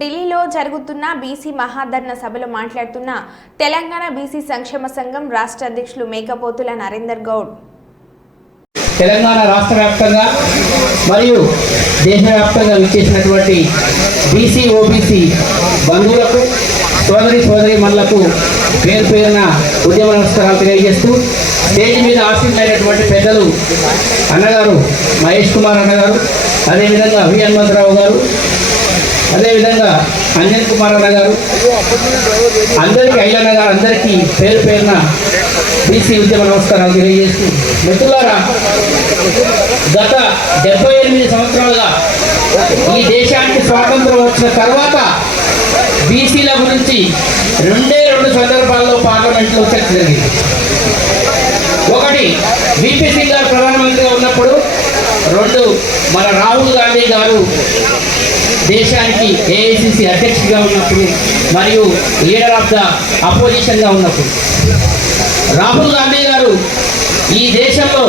ఢిల్లీలో జరుగుతున్న బీసీ మహాధర్నా సభలో మాట్లాడుతున్న తెలంగాణ బీసీ సంక్షేమ సంఘం రాష్ట్ర అధ్యక్షులు మేకపోతుల నరేందర్ గౌడ్ తెలంగాణ రాష్ట్ర వ్యాప్తంగా మరియు దేశవ్యాప్తంగా విచ్చేసినటువంటి బీసీ ఓబీసీ బంధువులకు సోదరీమణులకు పేరు పేరున ఉద్యమ నమస్కారాలు తెలియజేస్తూ స్టేజ్ మీద ఆసీనులైనటువంటి పెద్దలు అన్నగారు మహేష్ కుమార్ అన్నగారు, అదేవిధంగా వి హనుమంతరావు గారు, అదేవిధంగా అంజన్ కుమార్ అన్న గారు, అందరికీ ఐలన్న గారు, అందరికీ పేరు పేరున బీసీ ఉద్యమ నమస్కారాలు తెలియజేస్తూ, మిత్రులారా, గత 78 సంవత్సరాలుగా ఈ దేశానికి స్వాతంత్రం వచ్చిన తర్వాత బీసీల గురించి రెండు సందర్భాల్లో పార్లమెంట్లో చర్చ జరిగింది. ఒకటి విపి సింగ్ గారు ప్రధానమంత్రిగా ఉన్నప్పుడు, రెండు మన రాహుల్ గాంధీ గారు దేశానికి ఏఐసిసి అధ్యక్షుడిగా ఉన్నప్పుడు మరియు లీడర్ ఆఫ్ ద అపోజిషన్గా ఉన్నప్పుడు. రాహుల్ గాంధీ గారు ఈ దేశంలో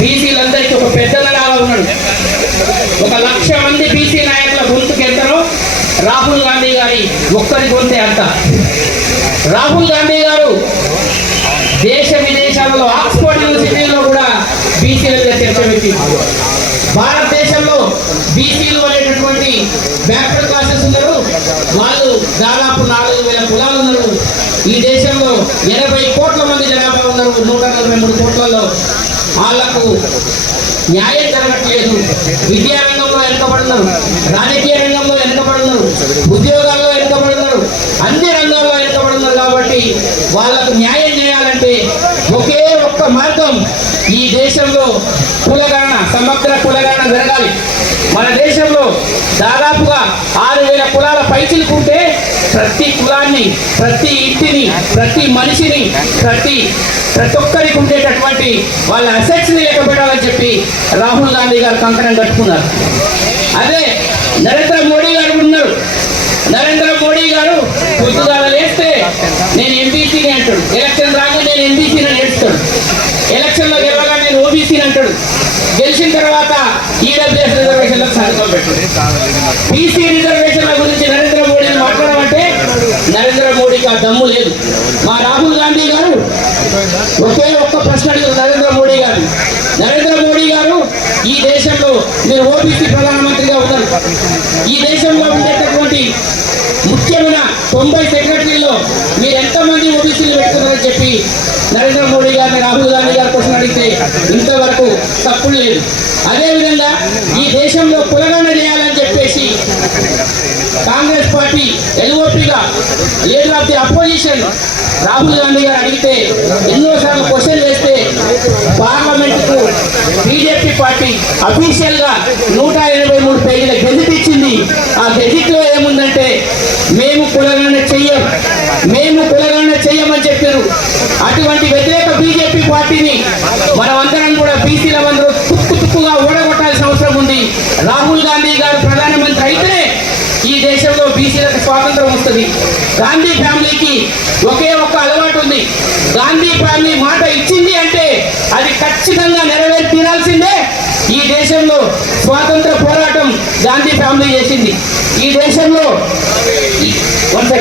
బీసీలందరికీ ఒక పెద్దలాగా ఉన్నాడు. 1,00,000 మంది బీసీ నాయకుల గొంతుకు ఎంతనో రాహుల్ గాంధీ గారి ఒక్కరి గొంతే అంత. రాహుల్ గాంధీ గారు దేశ విదేశాలలో ఆక్స్ఫర్డ్ యూనివర్సిటీలో కూడా బీసీలుగా చర్చ పెట్టి, భారతదేశంలో బీసీలు అనేటటువంటి బ్యాక్వర్డ్ క్లాసెస్ ఉన్నారు, వాళ్ళు దాదాపు 4,000 కులాలు ఉన్నారు. ఈ దేశంలో 80 కోట్ల మంది జనాభా ఉన్నారు. 143 కోట్లలో వాళ్లకు న్యాయం జరగట్లేదు. విద్యారంగంలో వెనుకబడినారు, రాజకీయ రంగంలో వెనుకబడినారు, ఉద్యోగాల్లో వెనుకబడినారు, అన్ని రంగాల్లో వెనుకబడినారు. కాబట్టి వాళ్లకు న్యాయం చేయాలంటే ఒకే ఒక్క మార్గం, ఈ దేశంలో కులగణన, సమగ్ర కులగణన జరగాలి. మన దేశంలో దాదాపుగా 6,000 కులాల పైచిలుకుంటే ప్రతి కులాన్ని, ప్రతి ఇంటిని, ప్రతి మనిషిని, ప్రతి ఒక్కరికి ఉండేటటువంటి వాళ్ళ అసెట్స్ని లెక్క పెట్టాలని చెప్పి రాహుల్ గాంధీ గారు కంకణం కట్టుకున్నారు. అదే నరేంద్ర మోడీ గారు ఉన్నారు. నరేంద్ర మోడీ గారు పొద్దుగా లేస్తే నేను ఎంబీసీని అంటాడు, ఎలక్షన్ రాగా నేను ఎంబీసీని నేర్చుతాడు, ఎలక్షన్లో గెలవగా నేను ఓబీసీని అంటాడు, గెలిచిన తర్వాత ఈడబ్ల్యూఎస్ రిజర్వేషన్లకు సంతకం పెట్టాడు. బీసీ రిజర్వేషన్ల గురించి నరేంద్ర మోడీని మాట్లాడమంటే నరేంద్ర మోడీకి ఆ దమ్ము లేదు. మా రాహుల్ గాంధీ గారు ఒకే ఒక్క ప్రశ్న అడిగారు నరేంద్ర మోడీ గారు. నరేంద్ర మోడీ గారు, ఈ దేశంలో మీరు ఓబీసీ ప్రధానమంత్రిగా ఉన్నారు, ఈ దేశంలో ఉండేటటువంటి ముఖ్యమైన 90 సెక్రటరీలో మీరు ఎంతమంది ఓబీసీలు పెట్టుకున్నారని చెప్పి నరేంద్ర మోడీ గారిని రాహుల్ గాంధీ గారు క్వశ్చన్ అడిగితే ఇంతవరకు తప్పులు లేదు. అదేవిధంగా ఈ దేశంలో కులగణన చేయాలని చెప్పేసి కాంగ్రెస్ పార్టీ ఎల్ఓపీగా leader of the opposition Rahul Gandhi గారు అడిగితే ఎన్నోసార్లు క్వశ్చన్ చేస్తే పార్లమెంటుకు బీజేపీ పార్టీ అఫీషియల్గా 183 పేజీల గెజిట్ ఇచ్చింది. ఆ గెజిట్లో ఏముందంటే మేము కులగణన చెయ్యమని చెప్పారు. అటువంటి వ్యతిరేక బీజేపీ పార్టీని మనమందరం కూడా బీసీలందరూ తుప్పుగా ఓడగొట్టాల్సిన అవసరం ఉంది. రాహుల్ గాంధీ గారు ప్రధానమంత్రి అయితే ఈ దేశంలో బీసీలకు స్వాతంత్రం వస్తుంది. గాంధీ ఫ్యామిలీకి ఒకే ఒక్క అలవాటు ఉంది, గాంధీ ఫ్యామిలీ మాట ఇచ్చింది అంటే అది ఖచ్చితంగా నెరవేరి తీరాల్సిందే. ఈ దేశంలో స్వాతంత్ర పోరాటం గాంధీ ఫ్యామిలీ చేసింది. ఈ దేశంలో ఓకే